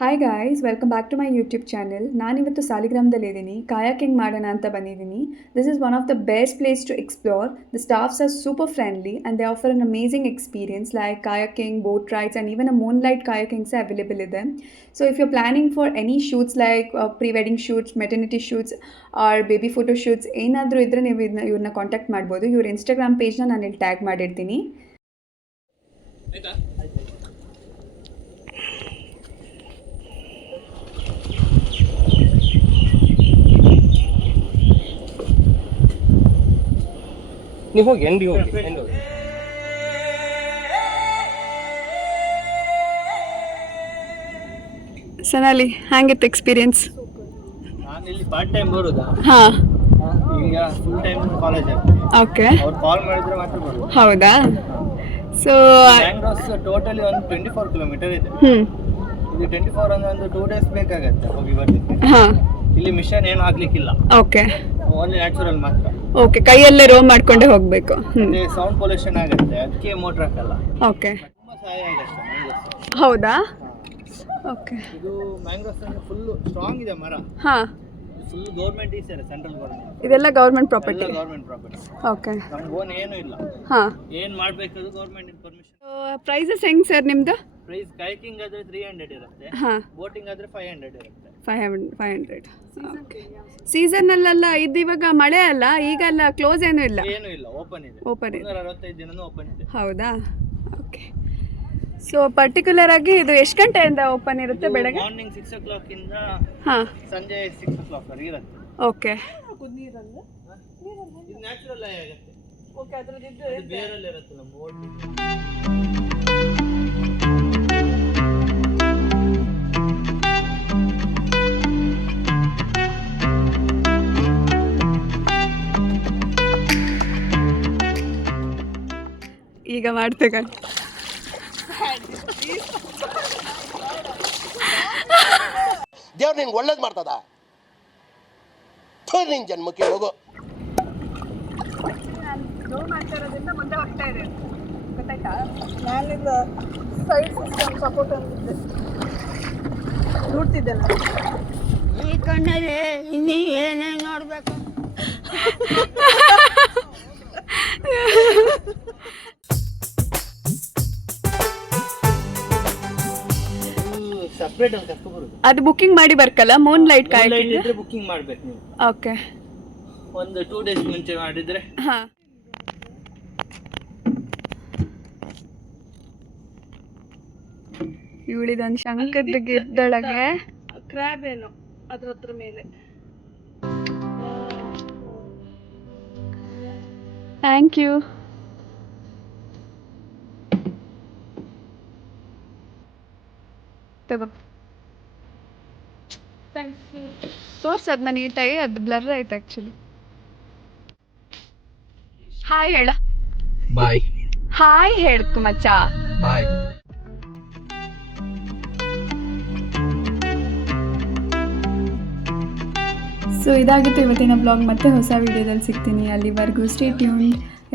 Hi guys, welcome back to my YouTube channel. ನಾನಿವತ್ತು ಸಾಲಿಗ್ರಾಮದಲ್ಲಿದ್ದೀನಿ. Kayaking ಮಾಡೋಣ ಅಂತ ಬಂದಿದ್ದೀನಿ. This is one of the best place to explore. The staffs are super friendly and they offer an amazing experience like kayaking, boat rides and even a moonlight kayaking available ಇದೆ. So if you're planning for any shoots like pre-wedding shoots, maternity shoots or baby photo shoots ಏನಾದರೂ ಇದ್ದರೆ ನೀವು ಇವ್ರನ್ನ contact ಮಾಡ್ಬೋದು. ಇವ್ರ Instagram ಪೇಜ್ನ ನಾನು ಇಲ್ಲಿ tag ಮಾಡಿರ್ತೀನಿ. ನೀವು ಹೋಗಿ ಎಂಡಿ ಹೋಗಿ ಸನಾಲಿ, ಹ್ಯಾಂಗಿತ್ತು ಎಕ್ಸ್ಪೀರಿಯನ್ಸ್? ನಾನು ಇಲ್ಲಿ ಪಾರ್ಟ್ ಟೈಮ್ ಬರೋದಾ? ಹಾಂ, ಈಗ ಫುಲ್ ಟೈಮ್ ಕಾಲೇಜ್ ಓಕೆ. ಅವ್ರು ಕಾಲ್ ಮಾಡಿದ್ರೆ ಮಾತ್ರ ಬರೋದು. ಹೌದಾ? ಸೊ ಬ್ಯಾಂಗ್ಳೂರ್ಸ್ ಟೋಟಲಿ ಒಂದು 24 ಕಿಲೋಮೀಟರ್ ಇದೆ. ಇದು 24 ಅಂದ್ರೆ ಒಂದು 2 ಡೇಸ್ ಬೇಕಾಗತ್ತೆ ಹೋಗಿ ಬರ್ಲಿಕ್ಕೆ. ಹಾಂ, ಇಲ್ಲಿ ಮಿಷನ್ ಏನು ಹಾಕ್ಲಿಕ್ಕಿಲ್ಲ, ಓಕೆ ಓನ್ಲಿ ನ್ಯಾಚುರಲ್ ಮಾತ್ರ. ಓಕೆ, ಕೈಯಲ್ಲೇ ರೋ ಮಾಡ್ಕೊಂಡೆ ಹೋಗಬೇಕು. ಸೌಂಡ್ ಪೊಲ್ಯೂಷನ್ ಆಗುತ್ತೆ, ಅದಕ್ಕೆ ಮೋಟರ್ ಹಾಕಲ್ಲ. ಓಕೆ, ತುಂಬಾ ಸಹಾಯ ಇದೆ ಅಷ್ಟೇ ಮ್ಯಾಂಗ್ರೋವ್ಸ್. ಹೌದಾ? ಓಕೆ. ಇದು ಮ್ಯಾಂಗ್ರೋವ್ಸ್ ಅಂದ್ರೆ ಫುಲ್ ಸ್ಟ್ರಾಂಗ್ ಇದೆ ಮರ. ಹಾಂ, full government is central government. ಇದೆಲ್ಲ government property. Government property. Okay. ನಮ್ಗೆ ಓನ್ ಏನೂ ಇಲ್ಲ. ಹಾಂ, ಏನು ಮಾಡಬೇಕಾದ್ರೂ ಗೌರ್ಮೆಂಟ್ ಪರ್ಮಿಷನ್. ಪ್ರೈಸಸ್ ಹೆಂಗೆ ಸರ್ ನಿಮ್ಮದು? ಪ್ರೈಸ್ ಕೈಕಿಂಗ್ ಆದ್ರೆ 300 ಇರುತ್ತೆ, ಹಾಂ, ಬೋಟಿಂಗ್ ಆದ್ರೆ 500 ಇರುತ್ತೆ. 500. ಸೀಸನಲ್ಲೆಲ್ಲ ಇದು ಇವಾಗ ಮಳೆ ಅಲ್ಲ, ಈಗೆಲ್ಲ ಕ್ಲೋಸ್ ಏನೂ ಇಲ್ಲ, ಏನೂ ಇಲ್ಲ, ಓಪನ್ ಇದೆ. ಓಪನ್ ಇದೆ. 365 ದಿನನೂ ಓಪನ್ ಇದೆ. ಹೌದಾ? ಓಕೆ. ಸೊ ಪರ್ಟಿಕ್ಯುಲರ್ ಆಗಿ ಇದು ಎಷ್ಟು ಗಂಟೆಯಿಂದ ಓಪನ್ ಇರುತ್ತೆ? ಬೆಳಗ್ಗೆ ಮಾರ್ನಿಂಗ್ 6 o'clock ಇಂದ ಹಾಂ, ಸಂಜೆ 6 o'clock ವರೆಗೆ ಇರುತ್ತೆ. ಓಕೆ. ಇದು ನ್ಯಾಚುರಲ್ ಆಗುತ್ತೆ. ಓಕೆ, ಅದರದ್ದು ಅದು ಬೇರಲ್ಲಿ ಇರುತ್ತಲ್ಲ ಮೋಲ್ಡ್. ಈಗ ಮಾಡ್ತೇವೆ. ದೇವ್ರು ನಿನ್ಗೆ ಒಳ್ಳೇದು ಮಾಡ್ತದ? ನಿನ್ ಜನ್ಮಕ್ಕೆ ಹೋಗು. ಮುಂದೆ ಹೋಗ್ತಾ ಇದೆ, ಗೊತ್ತಾಯ್ತಾ? ನಾನಿಂದ ಸೈಡ್ ಸಿಸ್ಟಮ್ ಸಪೋರ್ಟ್ ಅಂದಿದ್ದೆ, ನೋಡ್ತಿದ್ದೆ ನಾನು. ಈ ಕಣ್ಣಲ್ಲಿ ಇನ್ನೂ ಏನೇನು ನೋಡಬೇಕು. ಸಪ್ರೇಟ್ ಅಂತ ಕರ್ಕೊಬರುದು. ಅದು ಬುಕ್ಕಿಂಗ್ ಮಾಡಿ ಬರ್ಕಲ್ಲ, ಮೂನ್ ಲೈಟ್ ಇದ್ರೆ ಬುಕ್ಕಿಂಗ್ ಮಾಡ್ಬೇಕು ನೀವು. ಓಕೆ, ಒಂದು 2 days ಮುಂಚೆ ಮಾಡಿದ್ರೆ. ಹಾಂ, ಇವಳಿದೊಂದು ಶಂಕದ ಗಿಡದೊಳಗೆ ಕ್ರ್ಯಾಬ್ ಏನು ಅದ್ರ ಹತ್ರ ಮೇಲೆ. Thank you. ತಗೋ, ತೋರ್ಸದ್ನ ನೀಟಾಗಿ, ಅದು ಬ್ಲರ್ ಆಯ್ತು ಆ್ಯಕ್ಚುಲಿ. ಹಾಯ್ ಹೇಳ. ಬಾಯ್. ಹಾಯ್ ಹೇಳ್ಕು ಮಚ್ಚ. ಬಾಯ್. ಸೊ ಇದಾಗಿತ್ತು ಇವತ್ತಿನ ಬ್ಲಾಗ್. ಮತ್ತೆ ಹೊಸ ವಿಡಿಯೋದಲ್ಲಿ ಸಿಗ್ತೀನಿ. ಅಲ್ಲಿವರೆಗೂ ಸ್ಟೇ ಟ್ಯೂನ್ಡ್.